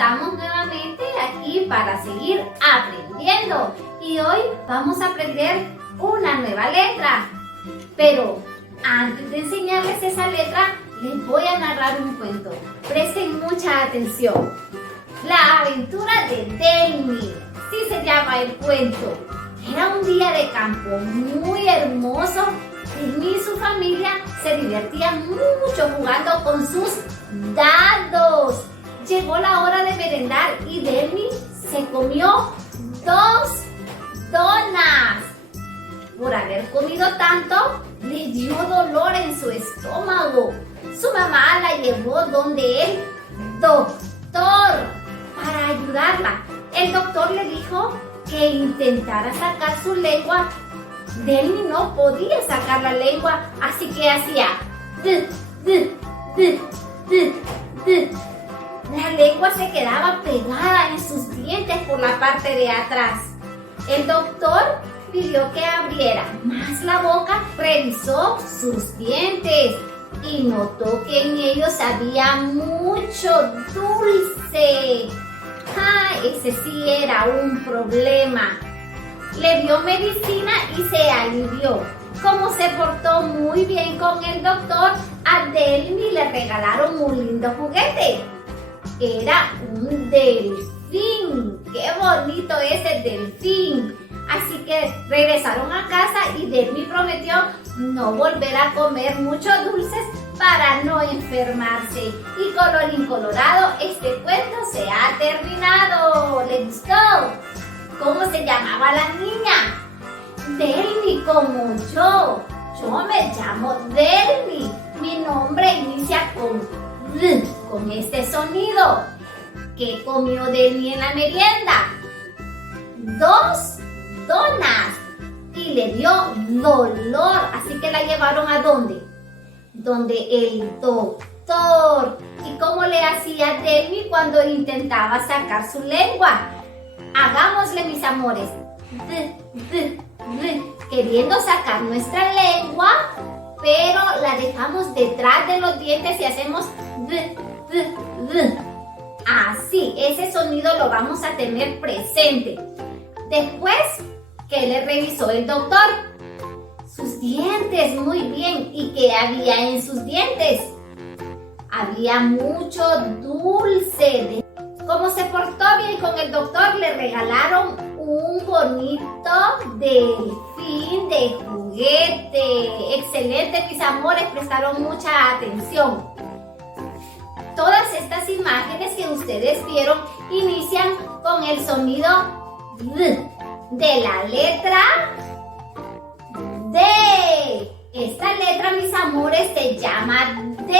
Estamos nuevamente aquí para seguir aprendiendo y hoy vamos a aprender una nueva letra. Pero antes de enseñarles esa letra, les voy a narrar un cuento. Presten mucha atención. La aventura de Delmi, sí se llama el cuento. Era un día de campo muy hermoso. Delmi y su familia se divertían mucho jugando con sus dados. Llegó la hora de merendar y Delmi se comió 2 donas. Por haber comido tanto, le dio dolor en su estómago. Su mamá la llevó donde el doctor para ayudarla. El doctor le dijo que intentara sacar su lengua. Delmi no podía sacar la lengua, así que hacía La lengua se quedaba pegada en sus dientes por la parte de atrás. El doctor pidió que abriera más la boca, revisó sus dientes y notó que en ellos había mucho dulce. Ese sí era un problema. Le dio medicina y se alivió. Como se portó muy bien con el doctor, a Delmi le regalaron un lindo juguete. Era un delfín. ¡Qué bonito es el delfín! Así que regresaron a casa y Delmi prometió no volver a comer muchos dulces para no enfermarse. Y colorín colorado, este cuento se ha terminado. ¿Le gustó? ¿Cómo se llamaba la niña? Delmi, como yo. Yo me llamo Delmi. Mi nombre inicia con D, con este sonido. ¿Qué comió Delmi en la merienda? 2 donas. Y le dio dolor. Así que la llevaron ¿a dónde? Donde el doctor. ¿Y cómo le hacía Delmi cuando intentaba sacar su lengua? Hagámosle, mis amores. Queriendo sacar nuestra lengua, pero la dejamos detrás de los dientes y hacemos así. Ese sonido lo vamos a tener presente. Después, ¿qué le revisó el doctor? Sus dientes, muy bien. ¿Y qué había en sus dientes? Había mucho dulce. Como se portó bien con el doctor, le regalaron un bonito delfín de juguete. Excelente, mis amores, prestaron mucha atención. Todas estas imágenes que ustedes vieron inician con el sonido de la letra D. Esta letra, mis amores, se llama D.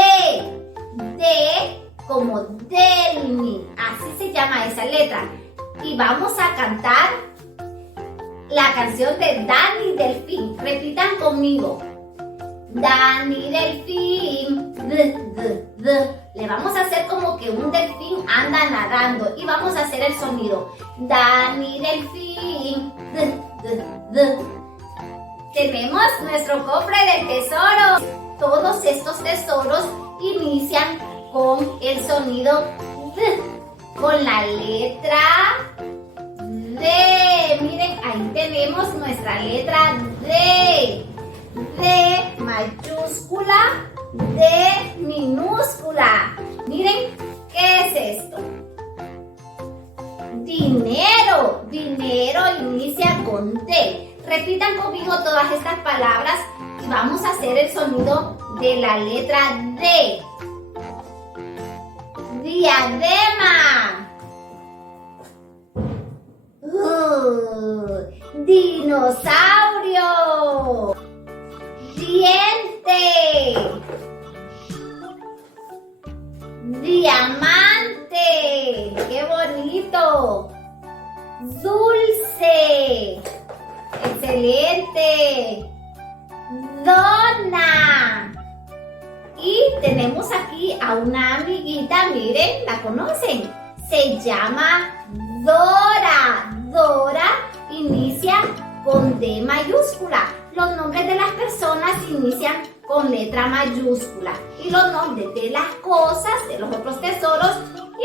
D como Delmi. Así se llama esa letra. Y vamos a cantar la canción de Dani Delfín. Repitan conmigo. Dani Delfín. Le vamos a hacer como que un delfín anda nadando. Y vamos a hacer el sonido. Dani Delfín. Tenemos nuestro cofre del tesoro. Todos estos tesoros inician con el sonido D, con la letra D. Miren, ahí tenemos nuestra letra D. D mayúscula, D minúscula. Miren, ¿qué es esto? Dinero. Dinero inicia con D. Repitan conmigo todas estas palabras y vamos a hacer el sonido de la letra D. Diadema. Dinosaurio. Diente. Diamante. ¡Qué bonito! Dulce. Excelente. Dona. Y tenemos aquí a una amiguita, miren, ¿la conocen? Se llama Dora. Dora inicia con D mayúscula. Los nombres de las personas inician con letra mayúscula. Y los nombres de las cosas, de los otros tesoros,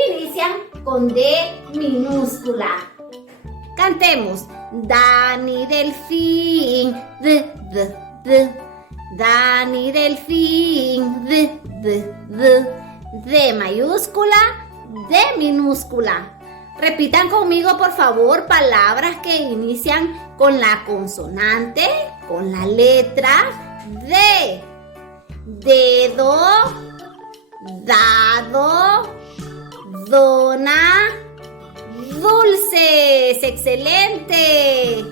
inician con D minúscula. Cantemos. Dani Delfín, d. Dani Delfín, d. D mayúscula, D minúscula. Repitan conmigo, por favor, palabras que inician con la consonante, con la letra D. Dedo, dado, dona, dulces. ¡Excelente!